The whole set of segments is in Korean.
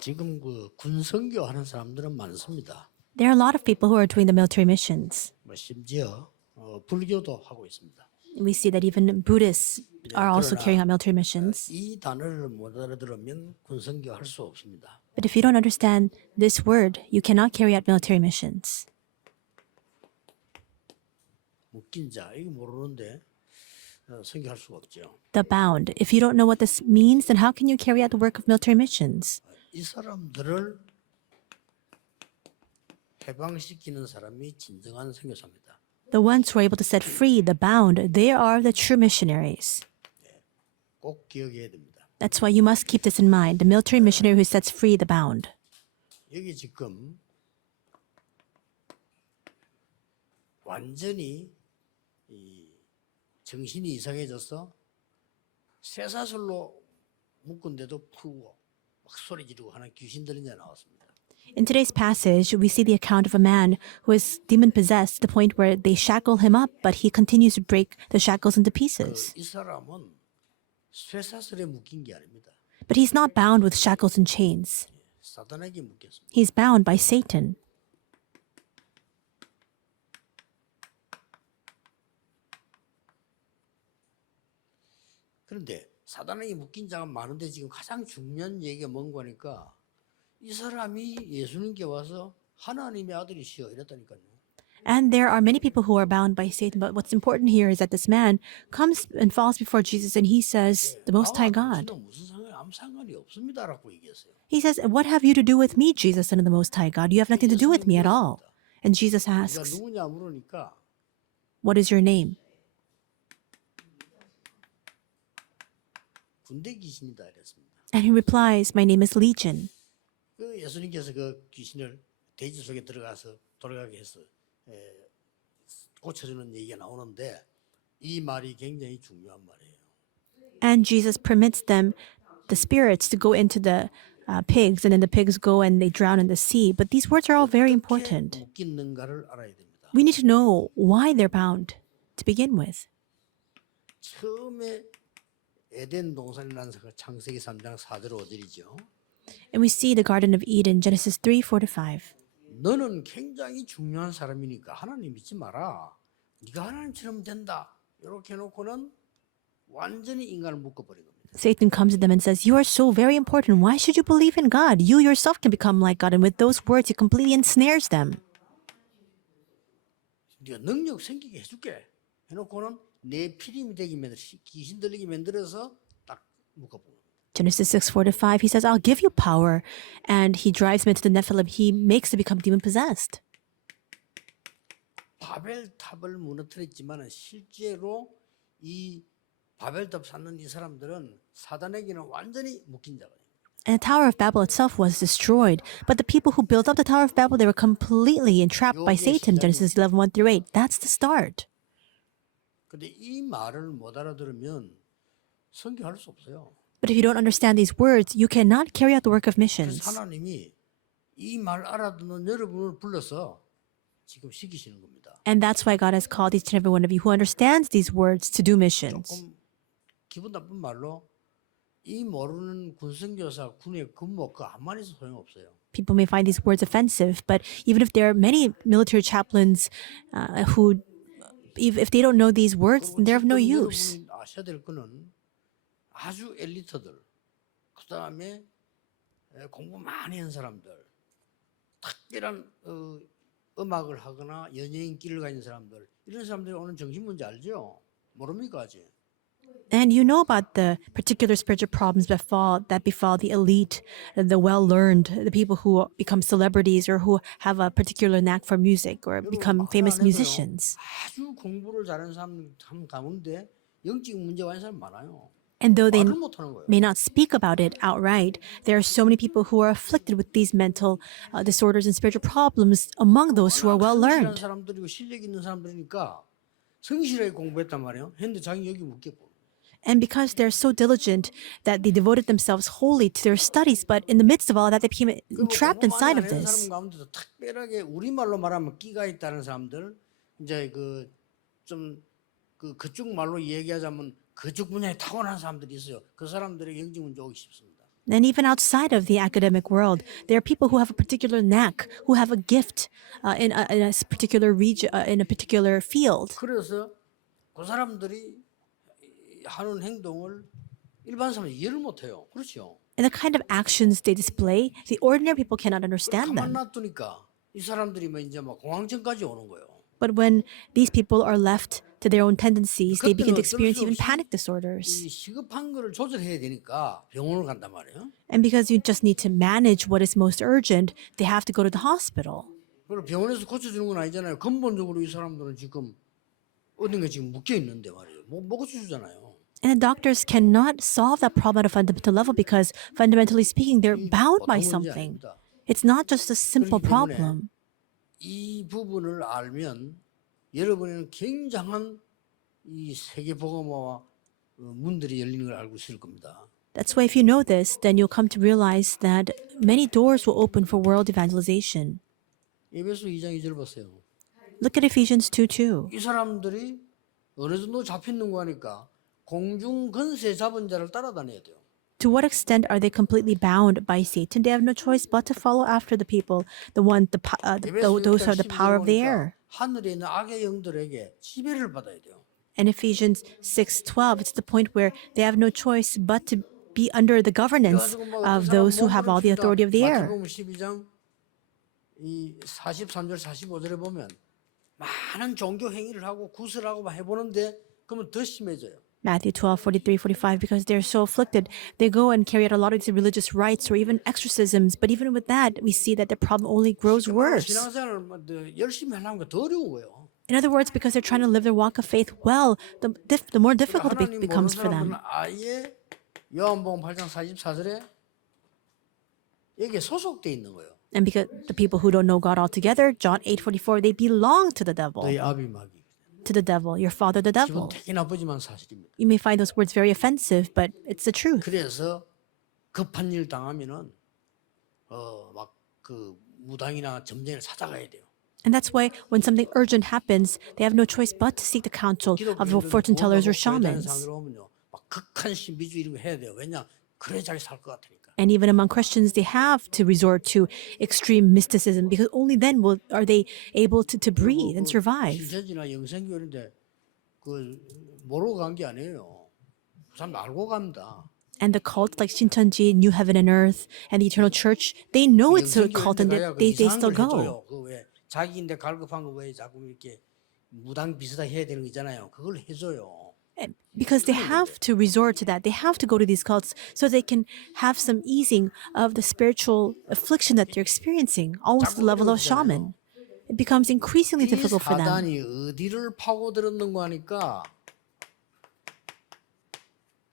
지금 그 군선교 하는 사람들은 많습니다. There are a lot of people who are doing the military missions. 뭐 심지어 불교도 하고 있습니다. We see that even Buddhists are also 그러나 carrying out military missions. 이 단어를 못 알아들으면 군선교 할 수 없습니다. But if you don't understand this word, you cannot carry out military missions. 묶인 자 이거 모르는데 선교할 수가 없죠. The bound. If you don't know what this means, then how can you carry out the work of military missions? 이 사람들을 해방시키는 사람이 진정한 선교사입니다. The ones who are able to set free the bound, they are the true missionaries. 꼭 기억해야 됩니다. That's why you must keep this in mind. The military missionary who sets free the bound. 여기 지금 완전히 이 정신이 이상해져서 쇠사슬로 묶은데도 풀고 막 소리 지르고 하는 귀신 들린 자 나왔습니다. In today's passage, we see the account of a man who is demon-possessed to the point where they shackle him up, but he continues to break the shackles into pieces. 이 사람은 쇠사슬에 묶인 게 아닙니다. But he's not bound with shackles and chains. 사단에게 묶였습니다. He's bound by Satan. 그런데 사단에게 묶인 자가 많은데 지금 가장 중요한 얘기가 뭔가 하니까 이 사람이 예수님께 와서 하나님의 아들이시여 이랬다니까요. And there are many people who are bound by Satan, but what's important here is that this man comes and falls before Jesus and he says, the Most High God. 당신은 무슨 아무 상관이 없습니다라고 얘기했어요. He says, what have you to do with me, Jesus, Son of the Most High God? You have nothing to do with me at all. And Jesus 그러니까 asks, 누구냐 물으니까 what is your name? 군대 귀신이다 이랬습니다. And he replies, my name is Legion. 그 예수님께서 그 귀신을 돼지 속에 들어가서 돌아가게 해서 고쳐주는 얘기가 나오는데 이 말이 굉장히 중요한 말이에요. And Jesus permits them, the spirits, to go into the pigs, and then the pigs go and they drown in the sea. But these words are all very important. 묶이는가를 알아야 됩니다. We need to know why they're bound to begin with. 처음에 에덴 동산이라는 창세기 3장 4절 5절이죠. And we see the Garden of Eden, Genesis 3, 4-5. 너는 굉장히 중요한 사람이니까 하나님 믿지 마라. 네가 하나님처럼 된다. 이렇게 해놓고는 완전히 인간을 묶어버린 겁니다. Satan comes to them and says, you are so very important. Why should you believe in God? You yourself can become like God. And with those words, he completely ensnares them. 네가 능력 생기게 해줄게. 해놓고는 내 피림이 되게 만들어 귀신 들리게 만들어서 딱 묶어버린 겁니다. Genesis 6, 4-5, he says, I'll give you power. And he drives them into the Nephilim. He makes them become demon-possessed. 바벨탑을 무너뜨렸지만 실제로 이 바벨탑 쌓는 이 사람들은 사단에게는 완전히 묶인 자가 됩니다. And the Tower of Babel itself was destroyed. But the people who built up the Tower of Babel, they were completely entrapped by Satan. Genesis 11, 1-8. That's the start. 근데 이 말을 못 알아들으면 선교할 수 없어요. But if you don't understand these words, you cannot carry out the work of 그래서 missions. 하나님이 이 말 알아듣는 여러분을 불러서 지금 시키시는 겁니다. And that's why God has called each and every one of you who understands these words to do missions. 조금 기분 나쁜 말로 이 모르는 군선교사 군의 근무 그 암만 있어 소용없어요. People may find these words offensive, but even if there are many military chaplains who, if they don't know these words, then they're of no use. 여러분이 아셔야 될 거는 아주 엘리트들, 그 다음에 공부 많이 한 사람들, 특별한 음악을 하거나 연예인기를 가진 사람들, 이런 사람들이 오는 정신 문제 알죠? 모릅니까 아직? And you know about the particular spiritual problems that befall the elite, the well-learned, the people who become celebrities or who have a particular knack for music or become famous musicians. 아주 공부를 잘하는 사람 가운데 영적 문제가 있는 사람 많아요. And though they 말을 못 하는 거예요. may not speak about it outright, there are so many people who are afflicted with these mental disorders and spiritual problems among those who are well-learned. 사람들이고 실력 있는 사람들이니까 성실하게 공부했단 말이에요. 했는데 자기 여기 묶였고. And because they're so diligent that they devoted themselves wholly to their studies, but in the midst of all that, they became trapped inside of this. 사람 가운데도 특별하게 우리말로 말하면 끼가 있다는 사람들, 이제 그쪽 말로 얘기하자면 그쪽 분야에 타고난 사람들이 있어요. 그 사람들의 영적 문제 오기 쉽습니다. And even outside of the academic world, there are people who have a particular knack, who have a gift in a particular region, in a particular field. 그래서 그 사람들이 하는 행동을 일반 사람이 이해를 못해요. 그렇죠? And the kind of actions they display, the ordinary people cannot understand 가만 them. 놔두니까 이 사람들이 뭐 이제 막 공황증까지 오는 거예요. But when these people are left to their own tendencies, they begin to 그때는 어쩔 experience 수 even 없이 panic disorders. 이 시급한 거를 조절해야 되니까 병원을 간단 말이에요. And because you just need to manage what is most urgent, they have to go to the hospital. 그리고 병원에서 고쳐주는 건 아니잖아요. 근본적으로 이 사람들은 지금 어딘가 지금 묶여 있는데 말이에요. 못 고쳐주잖아요. And the doctors cannot solve that problem at a fundamental level because, fundamentally speaking, they're bound by 보통 문제 something. 아닙니다. It's not just a simple 그렇기 때문에 problem. 이 부분을 알면 여러분은 굉장한 이 세계 복음화와 문들이 열리는 걸 알고 있을 겁니다. That's why if you know this, then you'll come to realize that many doors will open for world evangelization. 에베소 2장 2절 보세요. Look at Ephesians 2:2. 이 사람들이 어느 정도 잡혔는가 하니까 공중 권세 잡은 자를 따라다녀야 돼요. To what extent are they completely bound by Satan? They have no choice but to follow after the people, those who are the power of the air. 하늘에 있는 악의 영들에게 지배를 받아야 돼요. And Ephesians 6:12, it's the point where they have no choice but to be under the governance of those who have all the authority of the air. 마태복음 12장 이 43절 45절에 보면 많은 종교 행위를 하고 구슬하고 막 해보는데 그러면 더 심해져요. Matthew 12:43, 45, because they're so afflicted, they go and carry out a lot of these religious rites or even exorcisms. But even with that, we see that the problem only grows worse. 신앙생활을 열심히 하려는 게 더 어려운 거예요. In other words, because they're trying to live their walk of faith well, the more difficult it 하나님 모르는 becomes for 사람들은 them. 아예 요한복음 8장 44절에 여기에 소속돼 있는 거예요. And because the people who don't know God altogether, John 8:44, they belong to the devil. 너희 아비 마귀. To the devil, your father, the devil. 기분 되게 나쁘지만 사실입니다. You may find those words very offensive, but it's the truth. 그래서 급한 일 당하면은 막 그 무당이나 점쟁이를 찾아가야 돼요. And that's why when something urgent happens, they have no choice but to seek the counsel of fortune tellers or shamans. 막 극한 신비주의 이런 거 해야 돼요. 왜냐? 그래 잘 살 것 같으니까. And even among Christians, they have to resort to extreme mysticism because only then are they able to breathe and survive. 신천지나 영생교 이런데 그 모르고 간 게 아니에요. 그 사람 알고 갑니다. And the cults like Shincheonji, New Heaven and Earth, and the Eternal Church, they know it's a cult and they still go. 그왜 자기인데 갈급한 거 왜 자꾸 이렇게 무당 비슷하게 해야 되는 거 있잖아요. 그걸 해줘요. Because they have to resort to that. They have to go to these cults so they can have some easing of the spiritual affliction that they're experiencing, always to the level of shaman. It becomes increasingly 이 difficult for them. 사단이 어디를 파고들었는가 하니까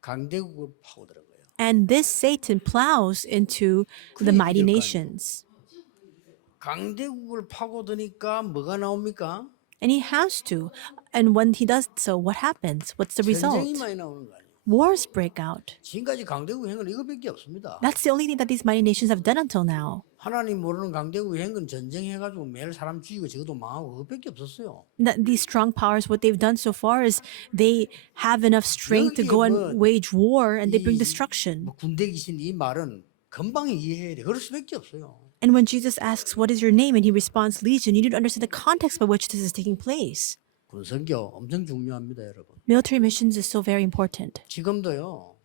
강대국을 파고들은 거예요. And this Satan plows into the mighty nations. 강대국을 파고드니까 뭐가 나옵니까? And he has to. And when he does so, what happens? What's the result? 전쟁이 많이 나오는 거 아니에요. Wars break out. 지금까지 강대국 행은 이거밖에 없습니다. That's the only thing that these mighty nations have done until now. 하나님 모르는 강대국 행은 전쟁해가지고 매일 사람 죽이고 저것도 망하고 그거밖에 없었어요. These strong powers, what they've done so far is they have enough strength to go and wage war and they bring destruction. 뭐 군대 귀신 이 말은 금방 이해해야 돼. 그럴 수밖에 없어요. And when Jesus asks, "What is your name?" and he responds, "Legion," you need to understand the context by which this is taking place. 군선교 엄청 중요합니다, 여러분. Military missions is so very important. 지금도요.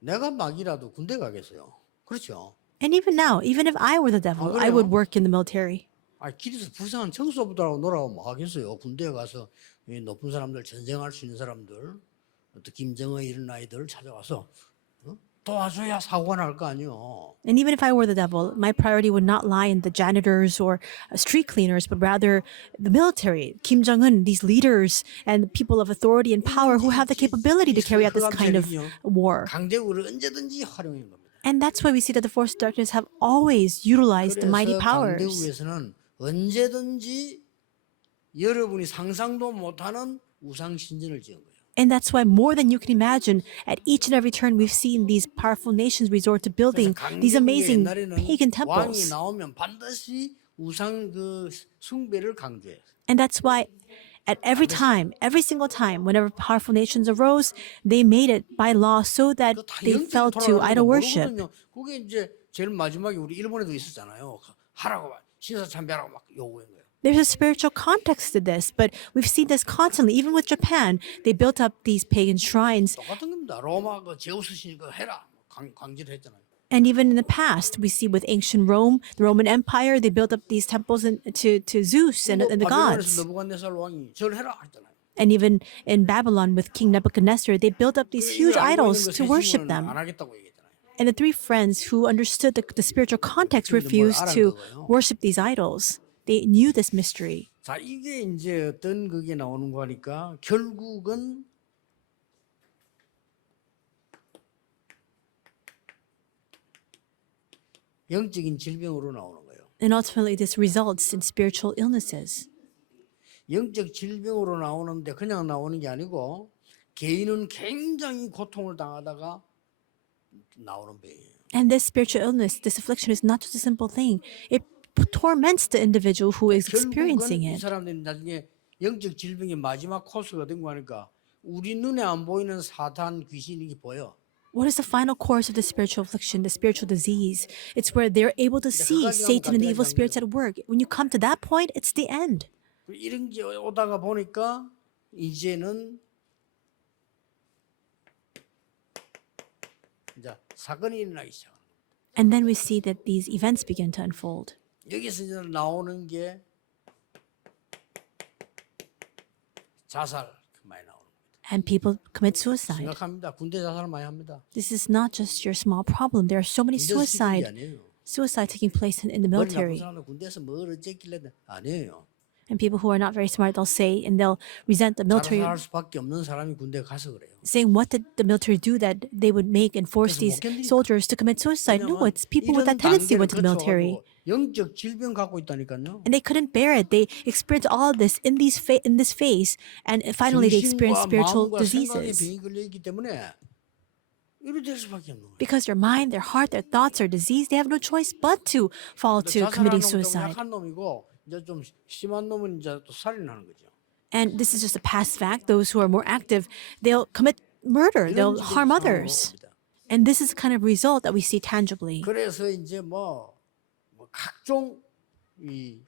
내가 막이라도 군대 가겠어요. 그렇죠? And even now, even if I were the devil, I would work in the military. 아, 길에서 불쌍한 청소부들하고 놀아고 뭐 하겠어요. 군대에 가서 이 높은 사람들, 전쟁할 수 있는 사람들, 또 김정은 이런 아이들을 찾아와서 도와줘야 사고가 날 거 아니에요. And even if I were the devil, my priority would not lie in the janitors or street cleaners, but rather the military, Kim Jong-un, these leaders and people of authority and power who have the capability to carry out this kind of war. 강대국을 언제든지 활용한 겁니다. And that's why we see that the force of darkness have always utilized the mighty 그래서 powers. 강대국에서는 언제든지 여러분이 상상도 못하는 우상 신전을 지은 거예요. And that's why more than you can imagine, at each and every turn we've seen these powerful nations resort to building these amazing pagan 왕이 temples. 나오면 반드시 우상 그 숭배를 강조해요. And that's why At every time, every single time, whenever powerful nations arose, they made it by law so that 그거 다 they 영적인 fell to 토라는 idol worship. 모르거든요. 그게 이제 제일 마지막에 우리 일본에도 있었잖아요. 하라고 막 신사 참배하라고 막 요구한 거예요. There's a spiritual context to this, but we've seen this constantly. Even with Japan, they built up these pagan shrines. 똑같은 겁니다. 로마 그 제우스 신 그 해라 강제를 했잖아요. And even in the past, we see with ancient Rome, the Roman Empire, they built up these temples to Zeus and the gods. 바빌론에서 느부갓네살 왕이 절해라 했잖아요. And even in Babylon with King Nebuchadnezzar, they built up these huge idols to worship them. 안 하겠다고 얘기했잖아요. And the three friends who understood the spiritual context refused to worship these idols. They knew this mystery. 자, 이게 이제 어떤 그게 나오는 거니까 결국은 영적인 질병으로 나오는 거예요. And ultimately, this results in spiritual illnesses. 영적 질병으로 나오는데 그냥 나오는 게 아니고 개인은 굉장히 고통을 당하다가 나오는 병이에요. And this spiritual illness, this affliction is not just a simple thing. It torments the individual who is experiencing 결국은 이 it. 사람들이 나중에 영적 질병의 마지막 코스가 된 거니까 우리 눈에 안 보이는 사탄 귀신이 보여. What is the final course of the spiritual affliction, the spiritual disease? It's where they're able to see Satan and the evil spirits at work. When you come to that point, it's the end. 이런 게 오다가 보니까 이제는 이제 사건이 일어나기 시작합니다. And then we see that these events begin to unfold. 여기서 이제 나오는 게 자살 많이 나오는 겁니다. And people commit suicide. 심각합니다. 군대 자살 많이 합니다. This is not just your small problem. There are so many 군대에서 시키는 게 아니에요. suicide taking place in the 머리 나쁜 military. 사람은 군대에서 뭘 어쨌길래 아니에요. And people who are not very smart, they'll say, and they'll resent the military, 자살할 수밖에 없는 사람이 군대 가서 그래요. saying, what did the military do that they would make and force these soldiers to commit suicide? No, it's people with that tendency went to the military. 영적 질병 갖고 있다니까요. And they couldn't bear it. They experienced all of this in this phase, and finally they experienced spiritual 마음과 생각에 diseases. 병이 걸려 있기 때문에 이렇게 될 수밖에 없는 거예요. Because their mind, their heart, their thoughts are diseased, they have no choice but to fall to committing 자살하는 놈은 좀 suicide. 약한 놈이고 이제 좀 심한 놈은 이제 또 살인하는 거죠. And this is just a past fact. Those who are more active, they'll commit murder, they'll harm others. And this is the kind of result that we see tangibly. 그래서 이제 뭐 각종 이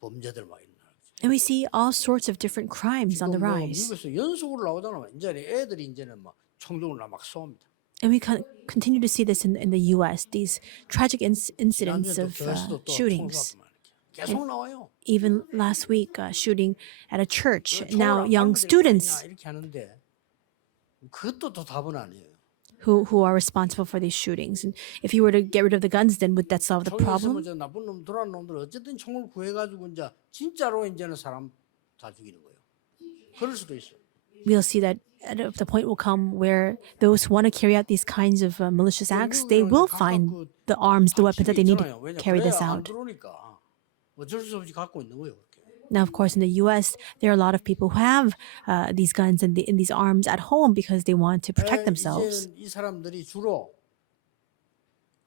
범죄들 막 일어나는 거죠. And we see all sorts of different crimes on the 뭐 rise. 미국에서 연속으로 나오잖아. 이제 애들이 이제는 막 총종을 막 쏘입니다. And we continue to see this in the U.S., these tragic incidents 지난주에 of 또 교회에서도 또 shootings. 총을 계속 나와요. Even last week, shooting at a church. 총을 Now 안 young 받는 students 데는 이렇게 하는데 그것도 또 답은 아니에요. who are responsible for these shootings. And if you were to get rid of the guns, then would that solve the 총이 있으면 problem? 이제 나쁜 놈, 돌아온 놈들 어쨌든 총을 구해가지고 이제 진짜로 이제는 사람 다 죽이는 거예요. 그럴 수도 있어. We'll see that at the point will come where those who want to carry out these kinds of malicious acts, they will find the arms, the weapons that they need to carry this 안 out. 들어오니까 어쩔 수 없이 갖고 있는 거예요. 그렇게. Now, of course, in the U.S., there are a lot of people who have these guns and these arms at home because they want to protect themselves. 이제 이 사람들이 주로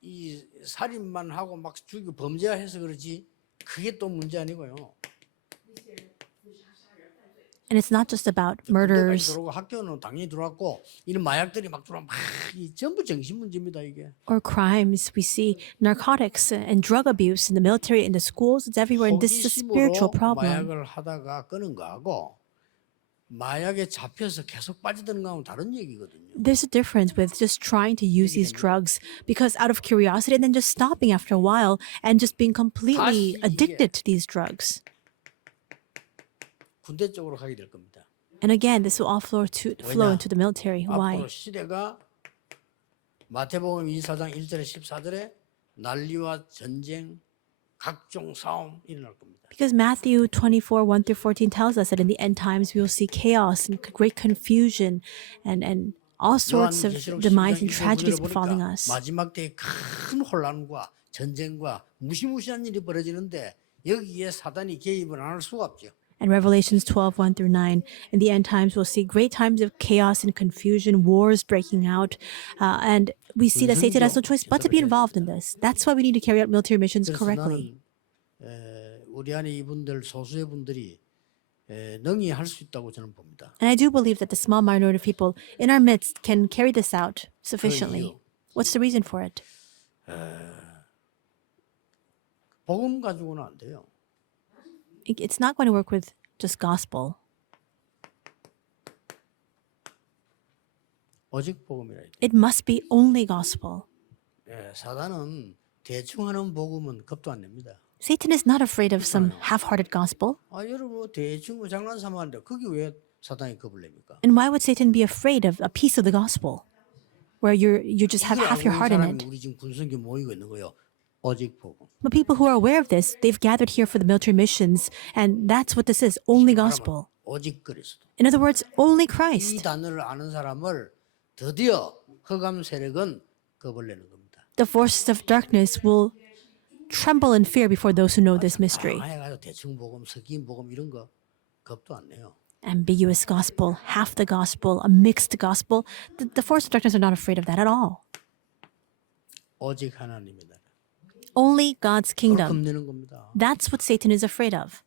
이 살인만 하고 막 죽이고 범죄해서 그렇지 그게 또 문제 아니고요. And it's not just about 군대까지 murders 들어오고 학교는 당연히 들어왔고 이런 마약들이 막 들어오면 이 전부 정신 문제입니다 이게. or crimes. We see narcotics and drug abuse in the military, in the schools. It's everywhere. And this is a spiritual 호기심으로 problem. 마약을 하다가 끄는 거하고 마약에 잡혀서 계속 빠져드는 거하고는 다른 얘기거든요. There's a difference with just trying to use these drugs because out of curiosity and then just stopping after a while and just being completely addicted to these drugs. 군대 쪽으로 가게 될 겁니다. And again, this will all flow into the military. Why? 앞으로 시대가 마태복음 24장 1절에 14절에 난리와 전쟁, 각종 싸움 일어날 겁니다. Because Matthew 24, 1 through 14 tells us that in the end times we will see chaos and great confusion and all sorts of demise and tragedies befalling us. 마지막 때에 큰 혼란과 전쟁과 무시무시한 일이 벌어지는데 여기에 사단이 개입을 안 할 수가 없죠. And Revelations 12, 1 through 9, in the end times we'll see great times of chaos and confusion, wars breaking out, and we see that Satan has no choice but to be involved in this. That's why we need to carry out military missions correctly. 그래서 나는 우리 안에 이분들 소수의 분들이 능히 할 수 있다고 저는 봅니다. And I do believe that the small minority of people in our midst can carry this out 이유. sufficiently. What's the reason for it? 복음 가지고는 안 돼요. It's not going to work with just gospel. 오직 복음이라 해야 돼. It must be only gospel. 사단은 대충 하는 복음은 겁도 안 냅니다. Satan is not afraid of some half-hearted gospel. 여러분 대충 대충 장난삼았는데 그게 왜 사단이 겁을 냅니까? And why would Satan be afraid of a piece of the gospel where you just have half your heart in it? 우리 지금 군성교 모이고 있는 거예요. 오직 복음. But people who are aware of this, they've gathered here for the military missions, and that's what this is, only gospel. 오직 그리스도. In other words, only 이 Christ. 단어를 아는 사람을 드디어 흑암 세력은 겁을 내는 겁니다. The forces of darkness will tremble in fear before those who know this mystery. 해가지고 대충 복음, 섞인 복음 이런 거 겁도 안 내요. Ambiguous gospel, half the gospel, a mixed gospel. The forces of darkness are not afraid of that at all. 오직 하나님의 나라. Only God's kingdom. 겁내는 겁니다. That's what Satan is afraid of.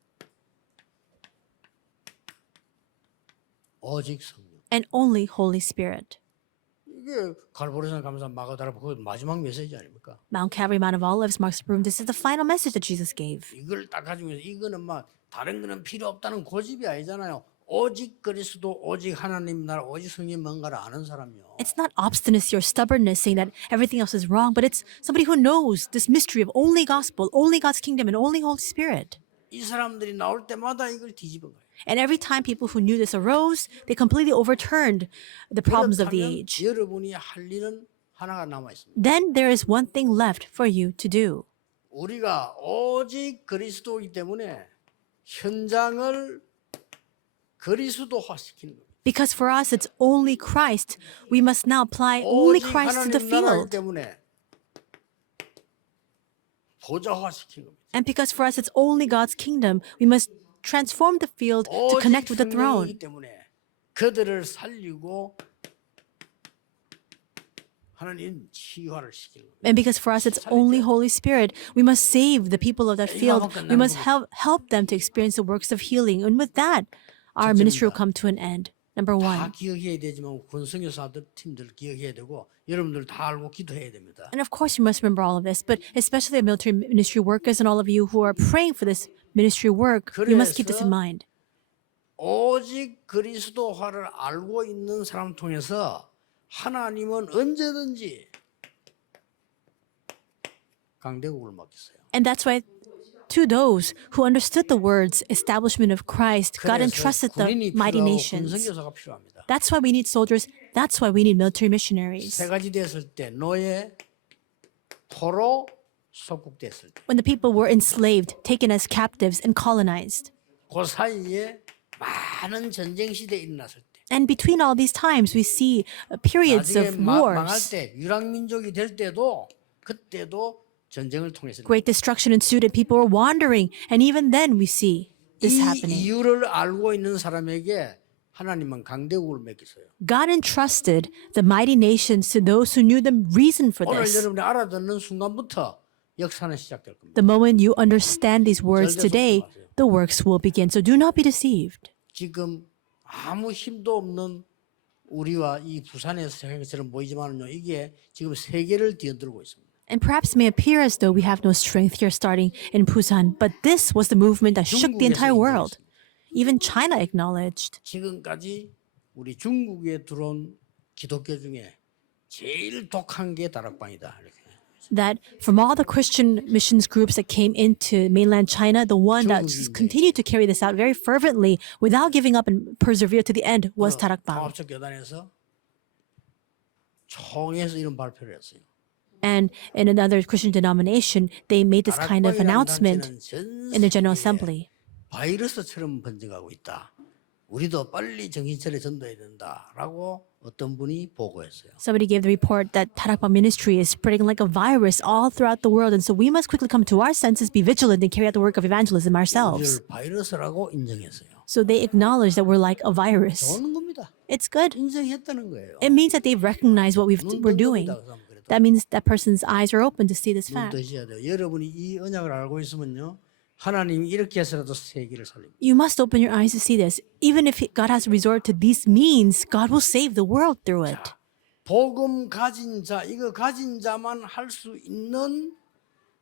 오직 성령. And only Holy Spirit. 이게 갈보리산 감사 마가다라 그 마지막 메시지 아닙니까? Mount Calvary, Mount of Olives marks the proof. This is the final message that Jesus gave. 이걸 딱 가지고 이거는 막 다른 거는 필요 없다는 고집이 아니잖아요. 오직 그리스도, 오직 하나님 나라, 오직 성령 뭔가를 아는 사람이요. It's not obstinacy or stubbornness saying that everything else is wrong, but it's somebody who knows this mystery of only gospel, only God's kingdom, and only Holy Spirit. 이 사람들이 나올 때마다 이걸 뒤집은 거예요. And every time people who knew this arose, they completely overturned the problems of the 그렇다면 age. 여러분이 할 일은 하나가 남아 있습니다. Then there is one thing left for you to do. 우리가 오직 그리스도이기 때문에 현장을 그리스도화시키는 거예요. Because for us, it's only Christ. We must now apply only 오직 Christ to the 하나님 나라이기 field. 때문에 보좌화시키는 겁니다. And because for us, it's only God's kingdom, we must transform the field to 오직 connect with the throne. 성령이기 때문에 그들을 살리고 하나님 치유화를 시키는 거예요. And because for us, it's only Holy Spirit, we must save the people of that field. We must help them to experience the works of healing. And with that, our ministry will come to an end. Number 다 one. 기억해야 되지만 군성교사들 팀들 기억해야 되고 여러분들 다 알고 기도해야 됩니다. And of course, you must remember all of this, but especially the military ministry workers and all of you who are praying for this ministry work, you must keep this in mind. 오직 그리스도화를 알고 있는 사람 통해서 하나님은 언제든지 강대국을 맡겼어요. And that's why to those who understood the words establishment of Christ, God entrusted the 군인이 mighty 필요하고 nations. 군성교사가 필요합니다. That's why we need soldiers. That's why we need military missionaries. 세 가지 됐을 때 노예, 포로, 속국됐을 때 When the people were enslaved, taken as captives, and colonized. 그 사이에 많은 전쟁 시대 일어났을 때 And between all these times, we see periods 나중에 of 망할 wars. 때 유랑민족이 될 때도 그때도 전쟁을 통해서 Great destruction ensued and people were wandering. And even then we see this 이 happening. 이유를 알고 있는 사람에게 하나님은 강대국을 맡겼어요. God entrusted the mighty nations to those who knew the reason for 오늘 this. 여러분이 알아듣는 순간부터 역사는 시작될 겁니다. The moment you understand these words today, the works will begin. So do not be deceived. 지금 아무 힘도 없는 우리와 이 부산에서 생각처럼 보이지만요, 이게 지금 세계를 뒤흔들고 있습니다. And perhaps it may appear as though we have no strength here starting in Busan, but this was the movement that shook the entire world. Even China acknowledged. 지금까지 우리 중국에 들어온 기독교 중에 제일 독한 게 다락방이다. 이렇게. That from all the Christian missions groups that came into mainland China, the one that continued to carry this out very fervently without giving up and persevere to the end was Tarakbang. 통합적 교단에서 총회에서 이런 발표를 했어요. And in another Christian denomination, they made this kind of announcement in the General Assembly. 바이러스처럼 번져가고 있다. 우리도 빨리 정신차려 전도해야 된다라고 어떤 분이 보고했어요. Somebody gave the report that Tarakbang ministry is spreading like a virus all throughout the world, and so we must quickly come to our senses, be vigilant, and carry out the work of evangelism ourselves. 이걸 바이러스라고 인정했어요. So they acknowledge that we're like a virus. 좋은 겁니다. It's good. 인정했다는 거예요. It means that they've recognized what we're doing. That means that person's eyes are open to see this 눈 fact. 뜨셔야 돼요. 여러분이 이 언약을 알고 있으면요, 하나님이 이렇게 해서라도 세계를 살립니다. You must open your eyes to see this. Even if God has resorted to these means, God will save the world through it. 복음 가진 자, 이거 가진 자만 할 수 있는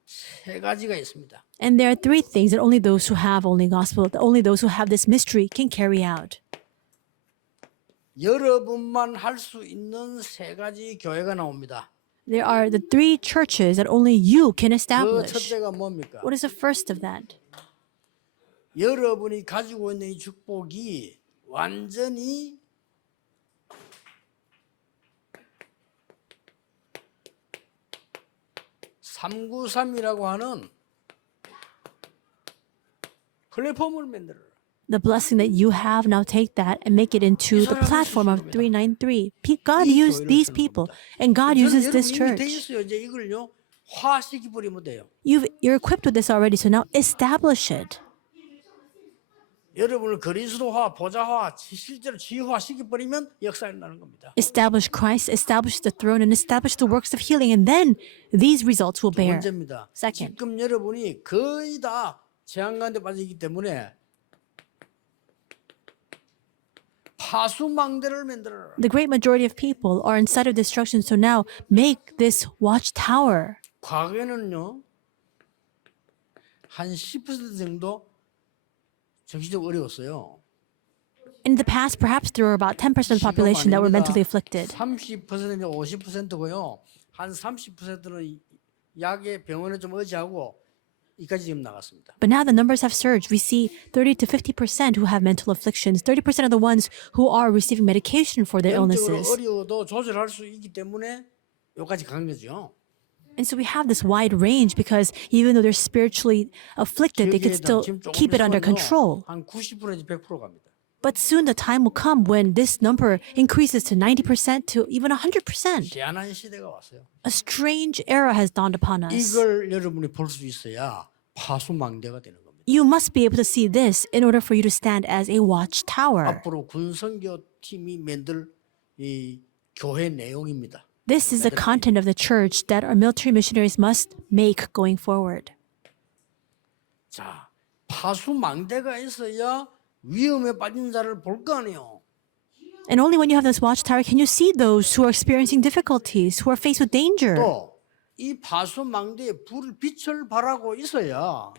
세 가지가 있습니다. And there are three things that only those who have only gospel, that only those who have this mystery can carry out. 여러분만 할 수 있는 세 가지 교회가 나옵니다. There are the three churches that only you can 그 establish. 첫째가 뭡니까? What is the first of that? 여러분이 가지고 있는 이 축복이 완전히 (393이라고) 하는 플랫폼을 만들어라. The blessing that you have, now take that and make it into the platform of 393. God used these people, and God uses this 여러분 이미 돼 church. 있어요. 이제 이걸요 화시키 버리면 돼요. You're equipped with this already, so now establish it. 여러분을 그리스도화, 보좌화, 실제로 지휘화 시켜버리면 역사에 나는 겁니다. Establish Christ, establish the throne, and establish the works of healing, and then these results will 두 bear. 번째입니다. Second. 지금 여러분이 거의 다 재앙 가운데 빠지기 때문에 파수망대를 만들어라. The great majority of people are inside of destruction, so now make this watchtower. 과거에는요 한 10% 정도 정신적으로 어려웠어요. In the past, perhaps there were about 10% of the population that were mentally afflicted. 30%, 50%고요. 한 30%는 약에 병원에 좀 의지하고 이까지 지금 나갔습니다. But now the numbers have surged. We see 30 to 50% who have mental afflictions, 30% of the ones who are receiving medication for their 영적으로 illnesses. 어려워도 조절할 수 있기 때문에 여기까지 간 거죠. And so we have this wide range because even though they're spiritually afflicted, they could still keep it under control. 한 90%에서 100% 갑니다. But soon the time will come when this number increases to 90% to even 100%. 희한한 시대가 왔어요. A strange era has dawned upon us. 이걸 여러분이 볼 수 있어야 파수망대가 되는 겁니다. You must be able to see this in order for you to stand as a watchtower. 앞으로 군선교 팀이 만들 이 교회 내용입니다. This is the content of the church that our military missionaries must make going forward. 자, 파수망대가 있어야 위험에 빠진 자를 볼 거 아니에요. And only when you have this watchtower can you see those who are experiencing difficulties, who are faced with danger. 또 이 파수망대에 빛을 발하고 있어야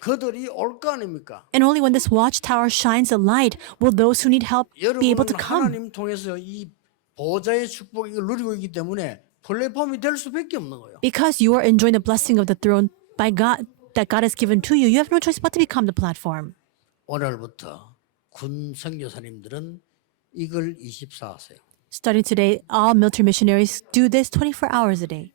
그들이 올 거 아닙니까? And only when this watchtower shines a light will those who need help be able to 여러분은 come. 하나님 통해서 이 보좌의 축복 이걸 누리고 있기 때문에 플랫폼이 될 수밖에 없는 거예요. Because you are enjoying the blessing of the throne by God that God has given to you, you have no choice but to become the platform. 오늘부터 군 선교사님들은 이걸 24 하세요. Starting today, all military missionaries do this 24 hours a day.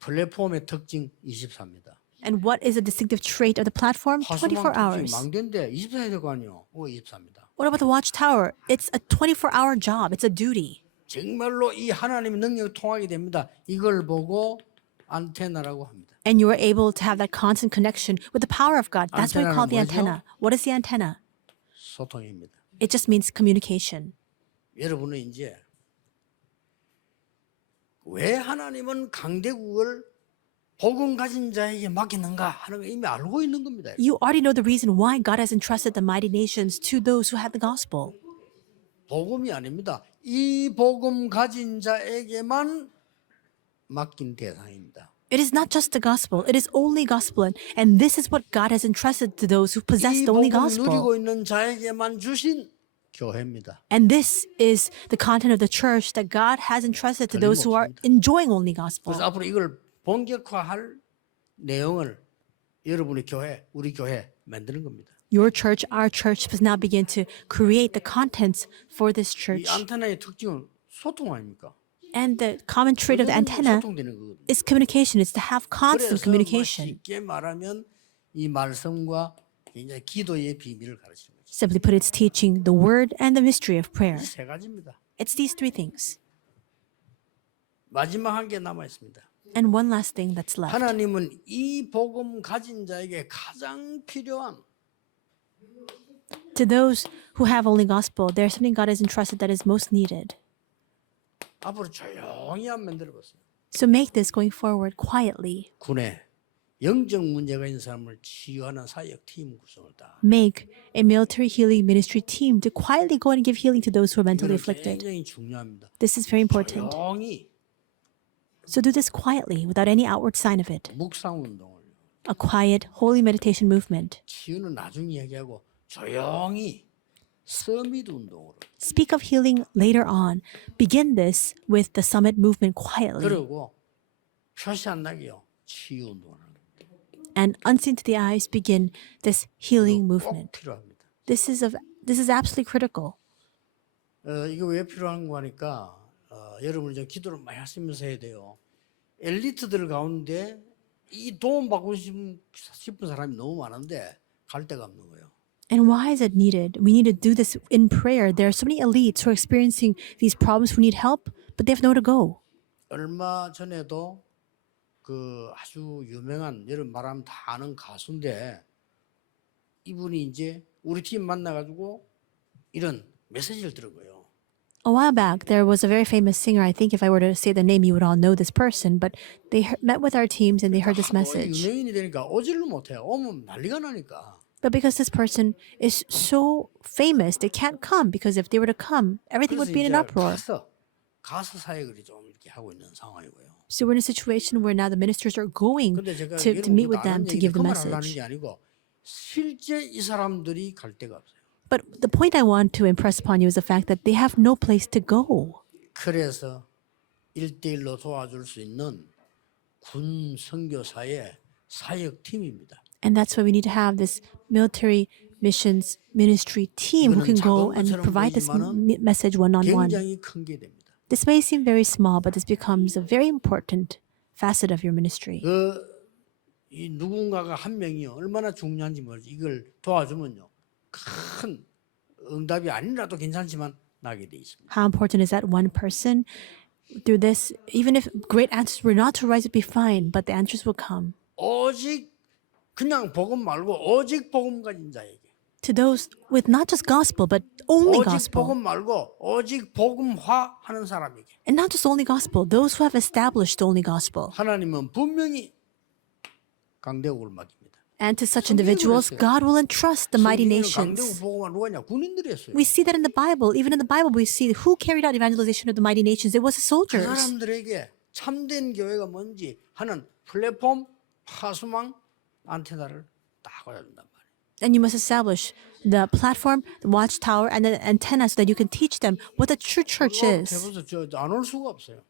플랫폼의 특징 24입니다. And what is a distinctive trait of the platform? 24 hours. 망대인데 24 해야 될 거 아니에요. 24입니다. What about the watchtower? It's a 24-hour job. It's a duty. 정말로 이 하나님의 능력이 통하게 됩니다. 이걸 보고 안테나라고 합니다. And you are able to have that constant connection with the power of God. That's what we call the 안테나는 antenna. What is the antenna? 소통입니다. It just means communication. 여러분은 이제 왜 하나님은 강대국을 복음 가진 자에게 맡기는가 하는 걸 이미 알고 있는 겁니다. You already know the reason why God has entrusted the mighty nations to those who have the gospel. 복음이 아닙니다. 이 복음 가진 자에게만 맡긴 대상입니다. It is not just the gospel. It is only gospel. And this is what God has entrusted to those who possess 이 the only 복음 gospel. 누리고 있는 자에게만 주신 교회입니다. And this is the content of the church that God has entrusted to those who are enjoying only gospel. 그래서 앞으로 이걸 본격화할 내용을 여러분의 교회, 우리 교회 만드는 겁니다. Your church, our church, must now begin to create the contents for this 이 church. 안테나의 특징은 소통 아닙니까? And the common trait of the antenna 소통되는 거거든요. is communication. It's to have constant 그래서 communication. 쉽게 말하면 이 말씀과 굉장히 기도의 비밀을 가르치는 거죠. Simply put, it's teaching the word and the mystery of prayer. 이 세 가지입니다. It's these three things. 마지막 한 개 남아 있습니다. And one last thing that's left. 하나님은 이 복음 가진 자에게 가장 필요한 To those who have only gospel, there's something God has entrusted that is most needed. 앞으로 조용히 한번 만들어 보세요. So make this going forward quietly. 군에 영적 문제가 있는 사람을 치유하는 사역 팀 구성을 다. Make a military healing ministry team to quietly go and give healing to those who are mentally 이거는 afflicted. 굉장히 중요합니다. This is very important. 조용히 So do this quietly without any outward sign of it. 묵상 운동을 A quiet, holy meditation movement. 치유는 나중에 얘기하고 조용히 서밋 운동으로. Speak of healing later on. Begin this with the summit movement quietly. 그리고 표시 안 나게요. 치유 운동을 하는 겁니다. And unseen to the eyes, begin this healing 꼭 movement. 필요합니다. This is absolutely critical. 이거 왜 필요한 거 하니까 여러분이 좀 기도를 많이 하시면서 해야 돼요. 엘리트들 가운데 이 도움 받고 싶은 사람이 너무 많은데 갈 데가 없는 거예요. And why is it needed? We need to do this in prayer. There are so many elites who are experiencing these problems who need help, but they have nowhere to go. 얼마 전에도 그 아주 유명한 여러분 말하면 다 아는 가수인데 이분이 이제 우리 팀 만나가지고 이런 메시지를 들은 거예요. A while back, there was a very famous singer. I think if I were to say the name, you would all know this person. But they met with our teams and they heard this message. 유명인이 되니까 오지를 못해요. 오면 난리가 나니까. But because this person is so famous, they can't come because if they were to come, everything would be in an uproar. 가서 사역을 좀 이렇게 하고 있는 상황이고요. So we're in a situation where now the ministers are going 근데 제가 to meet with them to give the 그만 하려는 message. 게 아니고 실제 이 사람들이 갈 데가 없어요. But the point I want to impress upon you is the fact that they have no place to go. 그래서 1대1로 도와줄 수 있는 군 선교사의 사역팀입니다. And that's why we need to have this military missions ministry team who can go and provide this message one-on-one. 굉장히 큰 게 됩니다. This may seem very small, but this becomes a very important facet of your ministry. 이 누군가가 한 명이요 얼마나 중요한지 모르지. 이걸 도와주면요 큰 응답이 아니라도 괜찮지만 나게 돼 있습니다. How important is that one person? Through this, even if great answers were not to rise, it'd be fine, but the answers will come. 오직 그냥 복음 말고 오직 복음 가진 자에게. To those with not just gospel, but only 오직 gospel. 복음 말고 오직 복음화 하는 사람에게. And not just only gospel, those who have established only gospel. 하나님은 분명히 강대국을 맡깁니다. And to such individuals, God will entrust the mighty nations. 강대국 보고만 누가 했냐? 군인들이 했어요. We see that in the Bible. Even in the Bible, we see who carried out evangelization of the mighty nations. It was the 그 soldiers. 사람들에게 참된 교회가 뭔지 하는 플랫폼, 파수망, 안테나를 딱 꽂아준단 말이에요. And you must establish the platform, the watchtower, and the antenna so that you can teach them what the true church is. 대부분 안올 수가 없어요.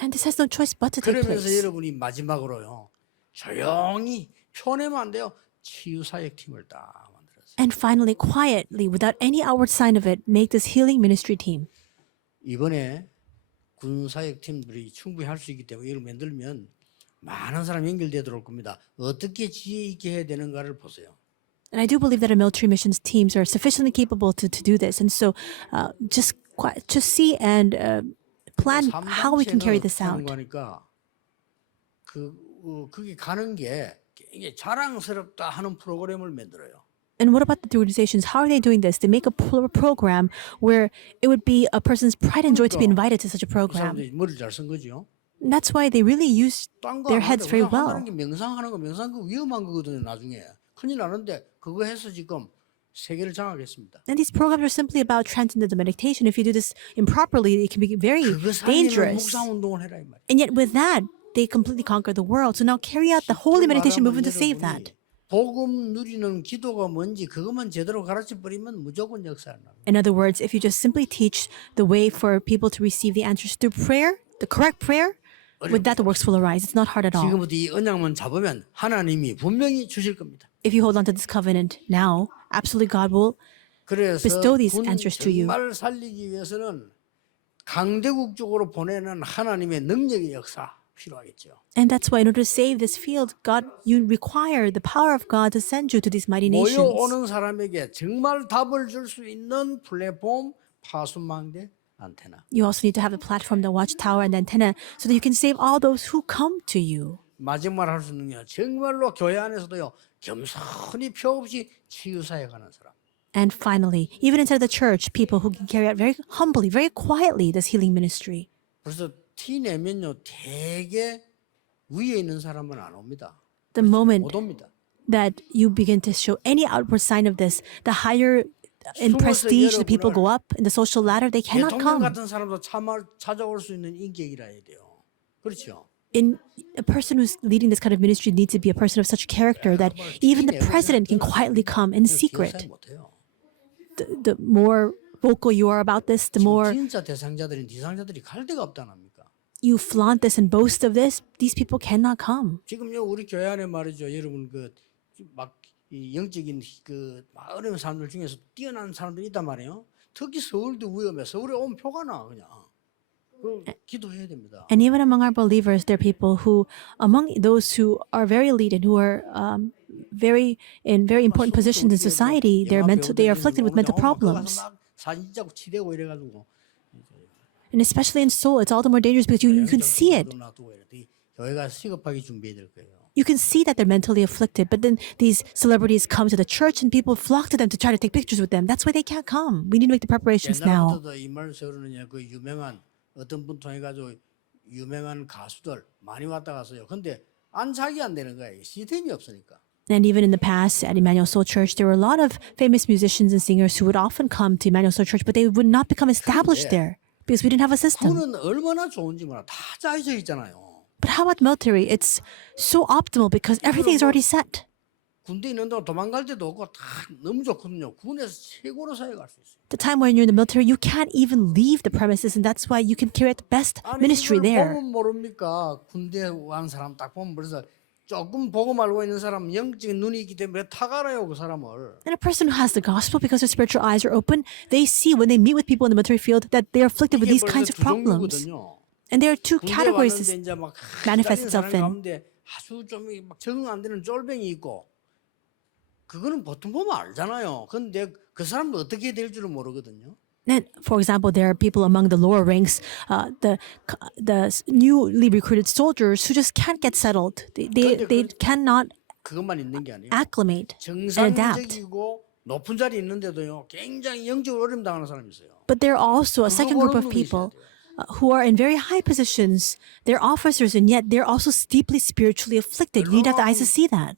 And this has no choice but to take 그러면서 place. 여러분이 마지막으로요. 조용히 표내면 안 돼요. 치유사역팀을 딱 만들었어요. And finally, quietly, without any outward sign of it, make this healing ministry team. 이번에 군사역팀들이 충분히 할 수 있기 때문에 이걸 만들면 많은 사람 연결되어 들어올 겁니다. 어떻게 지혜 있게 해야 되는가를 보세요. And I do believe that our military missions teams are sufficiently capable to do this. And so just see and plan how we can carry this out. 하니까 그게 가는 게 굉장히 자랑스럽다 하는 프로그램을 만들어요. And what about the organizations? How are they doing this? They make a program where it would be a person's pride and joy to be invited to such a 그 program. 사람들이 머리를 잘 쓴 거죠. And that's why they really use their heads very well. 하는 게 명상하는 거 명상 그 위험한 거거든요. 나중에 큰일 나는데 그거 해서 지금 세계를 장악했습니다. And these programs are simply about transcendental meditation. If you do this improperly, it can be very 그거 살리는 dangerous. 묵상 운동을 해라 이 말이에요. And yet with that, they completely conquer the world. So now carry out the holy meditation movement to save that. 복음 누리는 기도가 뭔지 그것만 제대로 가르쳐 버리면 무조건 역사를 납니다. In other words, if you just simply teach the way for people to receive the answers through prayer, the correct prayer, with that the works will arise. It's not hard at all. 지금부터 이 언약만 잡으면 하나님이 분명히 주실 겁니다. If you hold on to this covenant now, absolutely God will 그래서 bestow these 군 answers to you. 정말 살리기 위해서는 강대국 쪽으로 보내는 하나님의 능력의 역사 필요하겠죠. And that's why in order to save this field, you require the power of God to send you to these mighty nations. 모여오는 사람에게 정말 답을 줄 수 있는 플랫폼, 파수망대, 안테나. You also need to have the platform, the watchtower, and the antenna so that you can save all those who come to you. 마지막 할 수 있는 게 정말로 교회 안에서도요. 겸손히 표 없이 치유사역하는 사람. And finally, even inside the church, people who can carry out very humbly, very quietly this healing ministry. 그래서 티 내면요. 되게 위에 있는 사람은 안 옵니다. the moment 못 옵니다. that you begin to show any outward sign of this, the higher in prestige the people go up in the social ladder, they cannot 대통령 come. 같은 사람도 찾아올 수 있는 인격이라 해야 돼요. 그렇죠? In a person who's leading this kind of ministry needs to be a person of such character that even the president can quietly come in secret. 못해요. The more vocal you are about this, the more 진짜 대상자들인 대상자들이 갈 데가 없다는 겁니까? you flaunt this and boast of this, these people cannot come. 지금요 우리 교회 안에 말이죠, 여러분 막 영적인 막 어려운 사람들 중에서 뛰어난 사람들이 있단 말이에요. 특히 서울도 위험해. 서울에 오면 표가 나 그냥. 기도해야 됩니다. And even among our believers, there are people who, among those who are very elite and who are very important positions in society, they are afflicted with mental problems. 막 사진 찍고 치대고 이래가지고. And especially in Seoul, it's all the more dangerous because you can see it. 교회가 시급하게 준비해야 될 거예요. You can see that they're mentally afflicted, but then these celebrities come to the church and people flock to them to try to take pictures with them. That's why they can't come. We need to make the preparations now. 옛날부터도 이 말 세우는요, 그 유명한 어떤 분 통해 가지고 유명한 가수들 많이 왔다 갔어요. 근데 안착이 안 되는 거예요. 시스템이 없으니까. And even in the past at Emmanuel Soul Church, there were a lot of famous musicians and singers who would often come to Emmanuel Soul Church, but they would not become established there because we didn't have a system. 군은 얼마나 좋은지 몰라. 다 짜여져 있잖아요. But how about military? It's so optimal because everything is already set. 군대 있는 동안 도망갈 데도 없고 다 너무 좋거든요. 군에서 최고로 사역할 수 있어요. The time when you're in the military, you can't even leave the premises, and that's why you can carry out the best ministry 이걸 there. 보면 모릅니까? 군대 간 사람 딱 보면 벌써 조금 보고 말고 있는 사람 영적인 눈이 있기 때문에 탁 알아요 그 사람을. And a person who has the gospel, because their spiritual eyes are open, they see when they meet with people in the military field that they are afflicted with these kinds of problems. And there are two categories this manifests itself in. 가운데 아주 좀 막 적응 안 되는 쫄병이 있고, 그거는 보통 보면 알잖아요. 근데 그 사람도 어떻게 될 줄은 모르거든요. And for example, there are people among the lower ranks, the newly recruited soldiers who just can't get settled. They cannot 그것만 있는 게 아니에요. acclimate and adapt. 정상적이고 높은 자리에 있는데도요, 굉장히 영적으로 어려움 당하는 사람이 있어요. But there are also a second group of people who are in very high positions. They're officers, and yet they're also deeply spiritually afflicted. You need to have the eyes to see that.